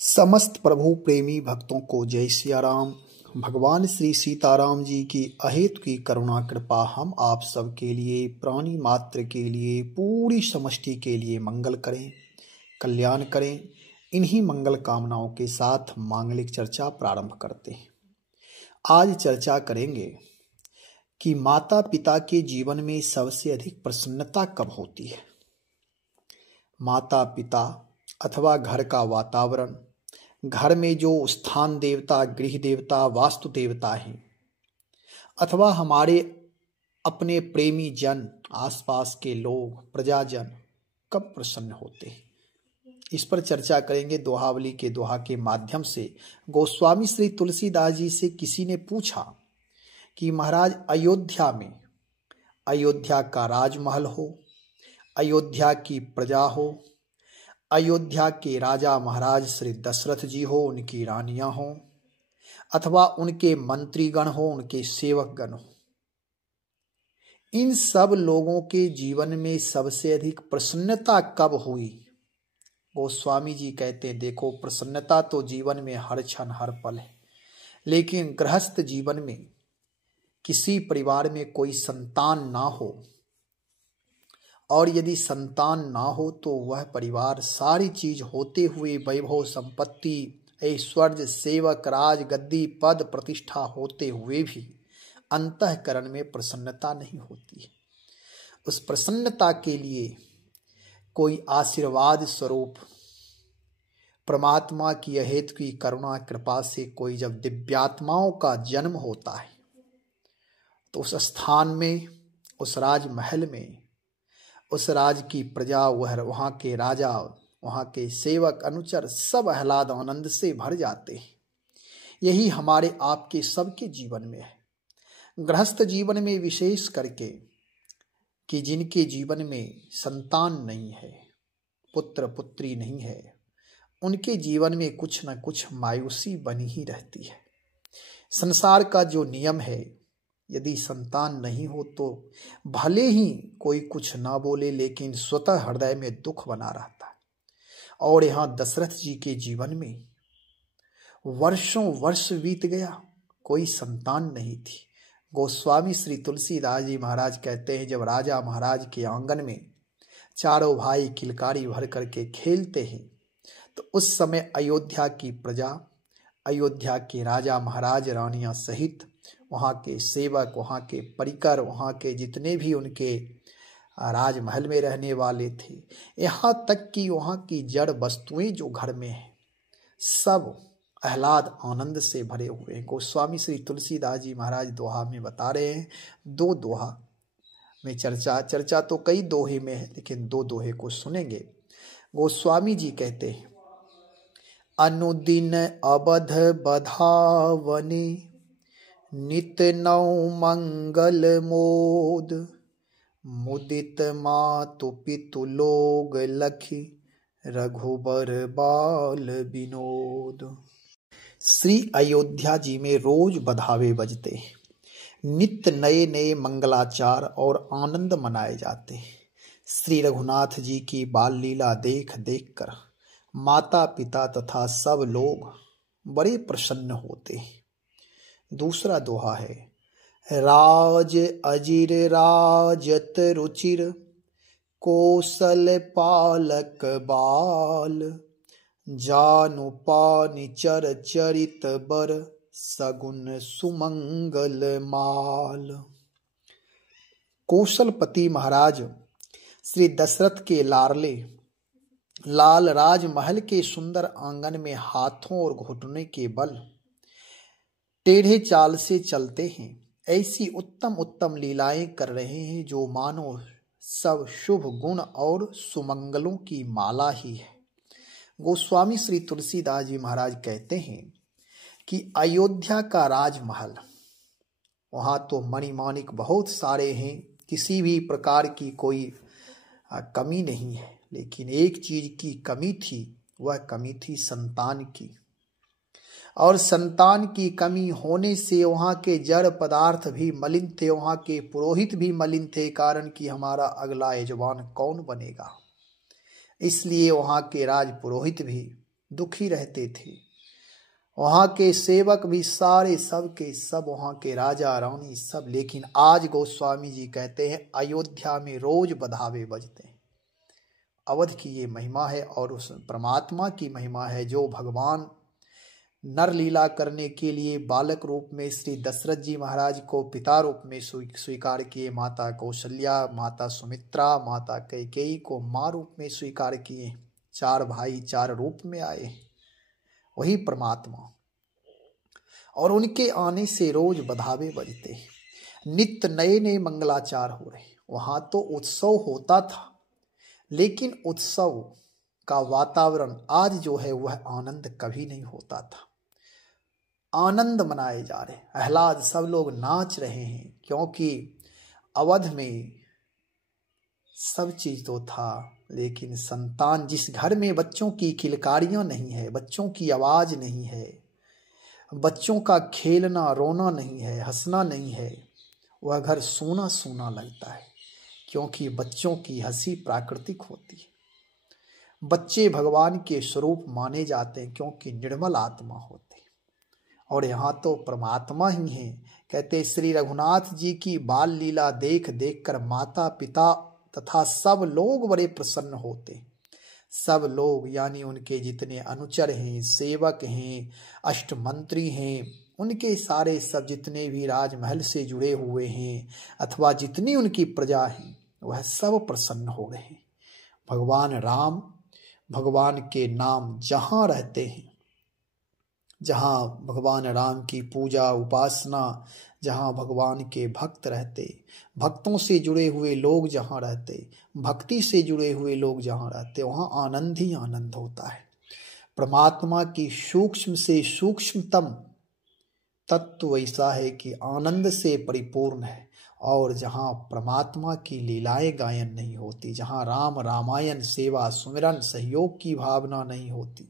समस्त प्रभु प्रेमी भक्तों को जय सिया राम। भगवान श्री सीताराम जी की अहेतु की करुणा कृपा हम आप सब के लिए, प्राणी मात्र के लिए, पूरी समष्टि के लिए मंगल करें, कल्याण करें। इन्हीं मंगल कामनाओं के साथ मांगलिक चर्चा प्रारंभ करते हैं। आज चर्चा करेंगे कि माता पिता के जीवन में सबसे अधिक प्रसन्नता कब होती है। माता पिता अथवा घर का वातावरण, घर में जो स्थान देवता, गृह देवता, वास्तु देवता हैं, अथवा हमारे अपने प्रेमी जन, आसपास के लोग, प्रजाजन कब प्रसन्न होते हैं, इस पर चर्चा करेंगे। दोहावली के दोहा के माध्यम से गोस्वामी श्री तुलसीदास जी से किसी ने पूछा कि महाराज, अयोध्या में, अयोध्या का राजमहल हो, अयोध्या की प्रजा हो, अयोध्या के राजा महाराज श्री दशरथ जी हो, उनकी रानियां हो, अथवा उनके मंत्रीगण हो, उनके सेवकगण हो, इन सब लोगों के जीवन में सबसे अधिक प्रसन्नता कब हुई। गोस्वामी जी कहते हैं, देखो, प्रसन्नता तो जीवन में हर क्षण हर पल है, लेकिन गृहस्थ जीवन में किसी परिवार में कोई संतान ना हो, और यदि संतान ना हो तो वह परिवार सारी चीज होते हुए, वैभव, संपत्ति, ऐश्वर्य, सेवक, राज, गद्दी, पद, प्रतिष्ठा होते हुए भी अंतःकरण में प्रसन्नता नहीं होती है। उस प्रसन्नता के लिए कोई आशीर्वाद स्वरूप परमात्मा की अहेतु की करुणा कृपा से कोई जब दिव्यात्माओं का जन्म होता है तो उस स्थान में, उस राजमहल में, उस राज की प्रजा, वहाँ के राजा, वहाँ के सेवक, अनुचर सब आह्लाद आनंद से भर जाते हैं। यही हमारे आपके सबके जीवन में है। गृहस्थ जीवन में विशेष करके कि जिनके जीवन में संतान नहीं है, पुत्र पुत्री नहीं है, उनके जीवन में कुछ न कुछ मायूसी बनी ही रहती है। संसार का जो नियम है, यदि संतान नहीं हो तो भले ही कोई कुछ ना बोले, लेकिन स्वतः हृदय में दुख बना रहता है। और यहाँ दशरथ जी के जीवन में वर्षों वर्ष बीत गया, कोई संतान नहीं थी। गोस्वामी श्री तुलसीदास जी महाराज कहते हैं, जब राजा महाराज के आंगन में चारों भाई किलकारी भर करके खेलते हैं तो उस समय अयोध्या की प्रजा, अयोध्या के राजा महाराज, रानियां सहित वहाँ के सेवक, वहाँ के परिकर, वहाँ के जितने भी उनके राजमहल में रहने वाले थे, यहाँ तक कि वहाँ की जड़ वस्तुएं जो घर में हैं, सब आह्लाद आनंद से भरे हुए हैं। गोस्वामी श्री तुलसीदास जी महाराज दोहा में बता रहे हैं, दो दोहा में चर्चा तो कई दोहे में है, लेकिन दो दोहे को सुनेंगे। गोस्वामी जी कहते हैं, अनुदिन अवध बधावने, नित नौ मंगल मोद, मुदित मातु पितु लोग लखी, रघुबर बाल विनोद। श्री अयोध्या जी में रोज बधावे बजते हैं, नित्य नए नए मंगलाचार और आनंद मनाए जाते हैं। श्री रघुनाथ जी की बाल लीला देख देख कर माता पिता तथा सब लोग बड़े प्रसन्न होते हैं। दूसरा दोहा है, राज अजिर राजत रुचिर, कौशल पालक बाल, जानु पानि चर चरित बर, सगुन सुमंगल माल। कौशलपति महाराज श्री दशरथ के लाडले लाल राजमहल के सुंदर आंगन में हाथों और घुटने के बल टेढ़े चाल से चलते हैं। ऐसी उत्तम उत्तम लीलाएं कर रहे हैं जो मानो सब शुभ गुण और सुमंगलों की माला ही है। गोस्वामी श्री तुलसीदास जी महाराज कहते हैं कि अयोध्या का राजमहल, वहाँ तो मणिमाणिक बहुत सारे हैं, किसी भी प्रकार की कोई कमी नहीं है, लेकिन एक चीज की कमी थी, वह कमी थी संतान की। और संतान की कमी होने से वहाँ के जड़ पदार्थ भी मलिन थे, वहाँ के पुरोहित भी मलिन थे, कारण कि हमारा अगला यजमान कौन बनेगा। इसलिए वहाँ के राज पुरोहित भी दुखी रहते थे। वहाँ के सेवक भी सारे सब के सब, वहाँ के राजा रानी सब। लेकिन आज गोस्वामी जी कहते हैं अयोध्या में रोज बधावे बजते हैं। अवध की ये महिमा है और उस परमात्मा की महिमा है जो भगवान नर लीला करने के लिए बालक रूप में श्री दशरथ जी महाराज को पिता रूप में स्वीकार किए, माता कौशल्या, माता सुमित्रा, माता कैकेयी को माँ रूप में स्वीकार किए। 4 भाई 4 रूप में आए, वही परमात्मा। और उनके आने से रोज बधावे बजते, नित्य नए नए मंगलाचार हो रहे। वहां तो उत्सव होता था, लेकिन उत्सव का वातावरण आज जो है वह आनंद कभी नहीं होता था। आनंद मनाए जा रहे, आह्लाद, सब लोग नाच रहे हैं, क्योंकि अवध में सब चीज तो था, लेकिन संतान, जिस घर में बच्चों की किलकारियां नहीं है, बच्चों की आवाज नहीं है, बच्चों का खेलना रोना नहीं है, हंसना नहीं है, वह घर सूना सूना लगता है। क्योंकि बच्चों की हंसी प्राकृतिक होती है। बच्चे भगवान के स्वरूप माने जाते हैं क्योंकि निर्मल आत्मा होते हैं। और यहाँ तो परमात्मा ही है। कहते श्री रघुनाथ जी की बाल लीला देख देख कर माता पिता तथा सब लोग बड़े प्रसन्न होते। सब लोग यानी उनके जितने अनुचर हैं, सेवक हैं, अष्टमंत्री हैं, उनके सारे सब जितने भी राजमहल से जुड़े हुए हैं अथवा जितनी उनकी प्रजा है, वह सब प्रसन्न हो रहे हैं। भगवान राम, भगवान के नाम जहाँ रहते हैं, जहाँ भगवान राम की पूजा उपासना, जहाँ भगवान के भक्त रहते, भक्तों से जुड़े हुए लोग जहाँ रहते, भक्ति से जुड़े हुए लोग जहाँ रहते, वहाँ आनंद ही आनंद होता है। परमात्मा की सूक्ष्म से सूक्ष्मतम तत्व ऐसा है कि आनंद से परिपूर्ण है। और जहाँ परमात्मा की लीलाएं गायन नहीं होती, जहाँ राम रामायण सेवा सुमिरन सहयोग की भावना नहीं होती,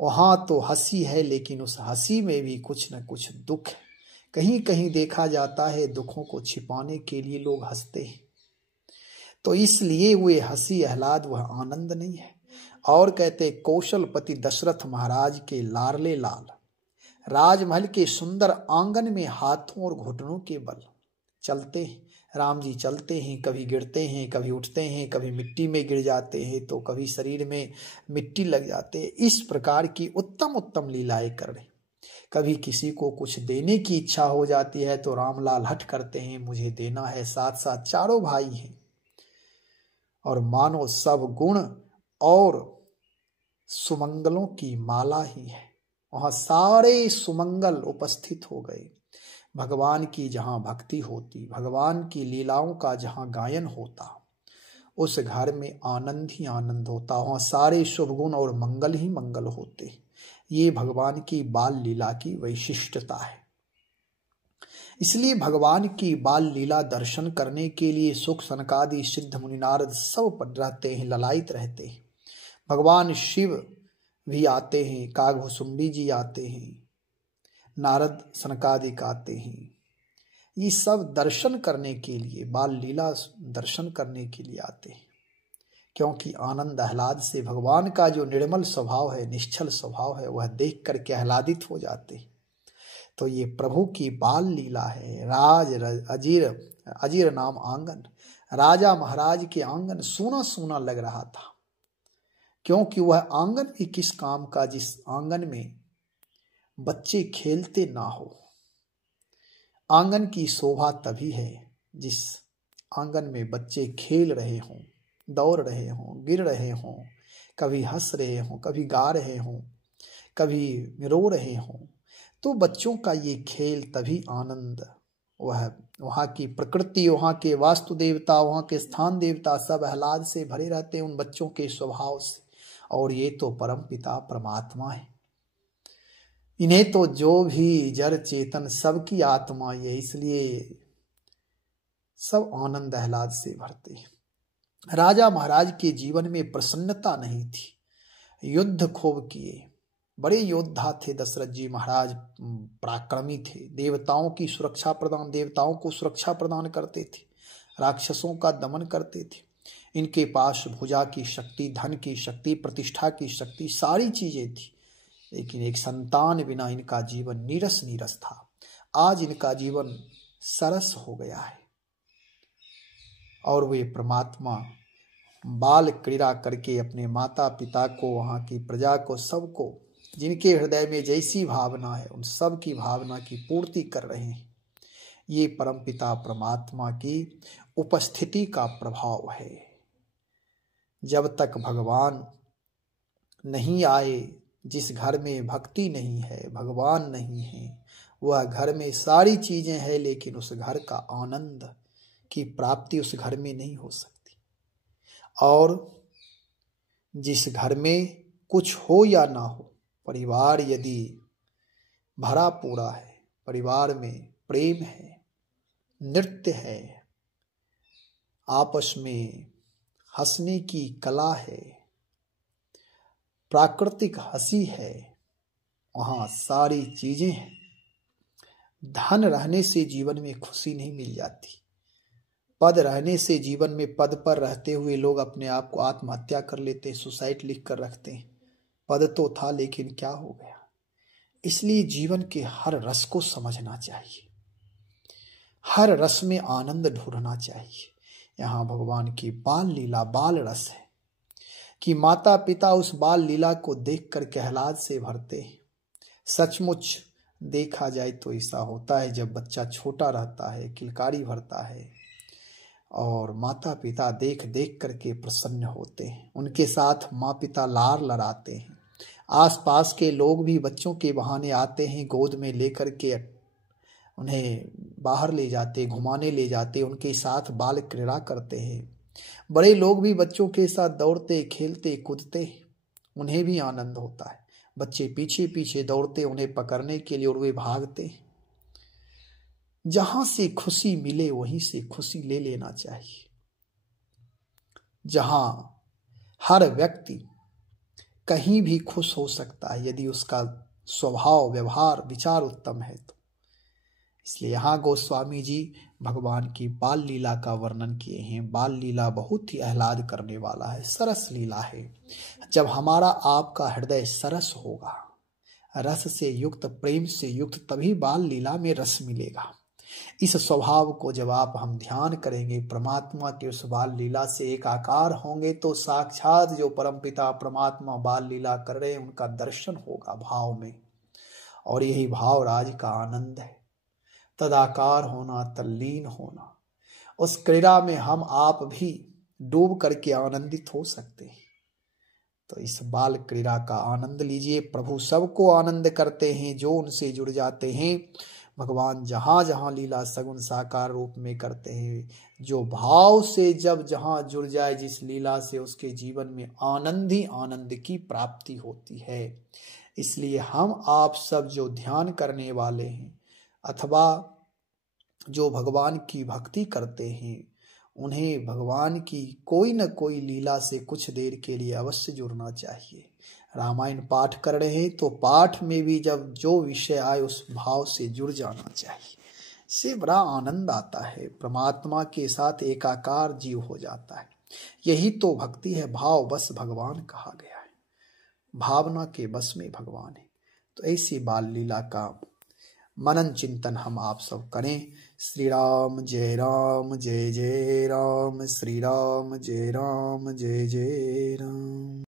वहाँ तो हंसी है, लेकिन उस हंसी में भी कुछ न कुछ दुख है। कहीं कहीं देखा जाता है दुखों को छिपाने के लिए लोग हंसते हैं, तो इसलिए वे हंसी आह्लाद वह आनंद नहीं है। और कहते कौशलपति दशरथ महाराज के लाडले लाल राजमहल के सुंदर आंगन में हाथों और घुटनों के बल चलते हैं। राम जी चलते हैं, कभी गिरते हैं, कभी उठते हैं, कभी मिट्टी में गिर जाते हैं, तो कभी शरीर में मिट्टी लग जाते हैं। इस प्रकार की उत्तम उत्तम लीलाएं कर रहे। कभी किसी को कुछ देने की इच्छा हो जाती है तो रामलाल हट करते हैं, मुझे देना है। साथ साथ चारों भाई हैं और मानो सब गुण और सुमंगलों की माला ही है। वहां सारे सुमंगल उपस्थित हो गए। भगवान की जहाँ भक्ति होती, भगवान की लीलाओं का जहाँ गायन होता, उस घर में आनंद ही आनंद होता। वहाँ सारे शुभ गुण और मंगल ही मंगल होते। ये भगवान की बाल लीला की वैशिष्टता है। इसलिए भगवान की बाल लीला दर्शन करने के लिए सुख सनकादि सिद्ध मुनि नारद सब रहते हैं, ललायित रहते हैं। भगवान शिव भी आते हैं, कागभुसुंडी जी आते हैं, नारद सनकादिक आते हैं। ये सब दर्शन करने के लिए, बाल लीला दर्शन करने के लिए आते हैं, क्योंकि आनंद आह्लाद से भगवान का जो निर्मल स्वभाव है, निश्चल स्वभाव है, वह देख करके आह्लादित हो जाते हैं। तो ये प्रभु की बाल लीला है। राज अजीर नाम आंगन, राजा महाराज के आंगन सूना सूना लग रहा था, क्योंकि वह आंगन भी किस काम का, जिस आंगन में बच्चे खेलते ना हो। आंगन की शोभा तभी है जिस आंगन में बच्चे खेल रहे हों, दौड़ रहे हों, गिर रहे हों, कभी हंस रहे हों, कभी गा रहे हों, कभी रो रहे हों। तो बच्चों का ये खेल तभी आनंद, वह वहाँ की प्रकृति, वहाँ के वास्तु देवता, वहाँ के स्थान देवता सब आह्लाद से भरे रहते हैं उन बच्चों के स्वभाव से। और ये तो परम पिता परमात्मा है। इन्हें तो जो भी जड़ चेतन सबकी आत्मा ये, इसलिए सब आनंद आह्लाद से भरते हैं। राजा महाराज के जीवन में प्रसन्नता नहीं थी, युद्ध खूब किए, बड़े योद्धा थे दशरथ जी महाराज, पराक्रमी थे, देवताओं की सुरक्षा प्रदान, देवताओं को सुरक्षा प्रदान करते थे, राक्षसों का दमन करते थे। इनके पास भुजा की शक्ति, धन की शक्ति, प्रतिष्ठा की शक्ति, सारी चीजें थी, लेकिन एक संतान बिना इनका जीवन नीरस नीरस था। आज इनका जीवन सरस हो गया है और वे परमात्मा बाल क्रीड़ा करके अपने माता पिता को, वहाँ की प्रजा को, सबको, जिनके हृदय में जैसी भावना है उन सब की भावना की पूर्ति कर रहे हैं। ये परमपिता परमात्मा की उपस्थिति का प्रभाव है। जब तक भगवान नहीं आए, जिस घर में भक्ति नहीं है, भगवान नहीं है, वह घर में सारी चीजें हैं लेकिन उस घर का आनंद की प्राप्ति उस घर में नहीं हो सकती। और जिस घर में कुछ हो या ना हो, परिवार यदि भरा पूरा है, परिवार में प्रेम है, नृत्य है, आपस में हंसने की कला है, प्राकृतिक हंसी है, वहाँ सारी चीजें हैं। धन रहने से जीवन में खुशी नहीं मिल जाती। पद रहने से जीवन में, पद पर रहते हुए लोग अपने आप को आत्महत्या कर लेते हैं, सुसाइड लिख कर रखते हैं। पद तो था लेकिन क्या हो गया। इसलिए जीवन के हर रस को समझना चाहिए, हर रस में आनंद ढूंढना चाहिए। यहाँ भगवान की बाल लीला, बाल रस है कि माता पिता उस बाल लीला को देखकर कहलाद से भरते हैं। सचमुच देखा जाए तो ऐसा होता है, जब बच्चा छोटा रहता है किलकारी भरता है और माता पिता देख देख करके प्रसन्न होते हैं, उनके साथ माँ पिता लार लड़ाते हैं। आसपास के लोग भी बच्चों के बहाने आते हैं, गोद में लेकर के उन्हें बाहर ले जाते, घुमाने ले जाते, उनके साथ बाल क्रीड़ा करते हैं। बड़े लोग भी बच्चों के साथ दौड़ते, खेलते, कूदते, उन्हें भी आनंद होता है। बच्चे पीछे पीछे दौड़ते उन्हें पकड़ने के लिए और वे भागते। जहां से खुशी मिले वहीं से खुशी ले लेना चाहिए। जहां हर व्यक्ति कहीं भी खुश हो सकता है यदि उसका स्वभाव, व्यवहार, विचार उत्तम है तो। इसलिए यहाँ गोस्वामी जी भगवान की बाल लीला का वर्णन किए हैं। बाल लीला बहुत ही आह्लाद करने वाला है, सरस लीला है। जब हमारा आपका हृदय सरस होगा, रस से युक्त, प्रेम से युक्त, तभी बाल लीला में रस मिलेगा। इस स्वभाव को जब हम ध्यान करेंगे, परमात्मा के उस बाल लीला से एक आकार होंगे, तो साक्षात जो परमपिता परमात्मा बाल लीला कर रहे हैं उनका दर्शन होगा भाव में। और यही भाव राज का आनंद है, तदाकार होना, तल्लीन होना। उस क्रीड़ा में हम आप भी डूब करके आनंदित हो सकते हैं। तो इस बाल क्रीड़ा का आनंद लीजिए। प्रभु सबको आनंद करते हैं जो उनसे जुड़ जाते हैं। भगवान जहाँ जहाँ लीला सगुण साकार रूप में करते हैं, जो भाव से जब जहाँ जुड़ जाए जिस लीला से, उसके जीवन में आनंद ही आनंद की प्राप्ति होती है। इसलिए हम आप सब जो ध्यान करने वाले हैं अथवा जो भगवान की भक्ति करते हैं, उन्हें भगवान की कोई न कोई लीला से कुछ देर के लिए अवश्य जुड़ना चाहिए। रामायण पाठ कर रहे हैं तो पाठ में भी जब जो विषय आए उस भाव से जुड़ जाना चाहिए। इससे बड़ा आनंद आता है, परमात्मा के साथ एकाकार जीव हो जाता है। यही तो भक्ति है। भाव बस भगवान कहा गया है, भावना के बस में भगवान है। तो ऐसी बाल लीला का मनन चिंतन हम आप सब करें। श्री राम जय राम, जय जय राम, श्री राम जय राम, जय जय राम।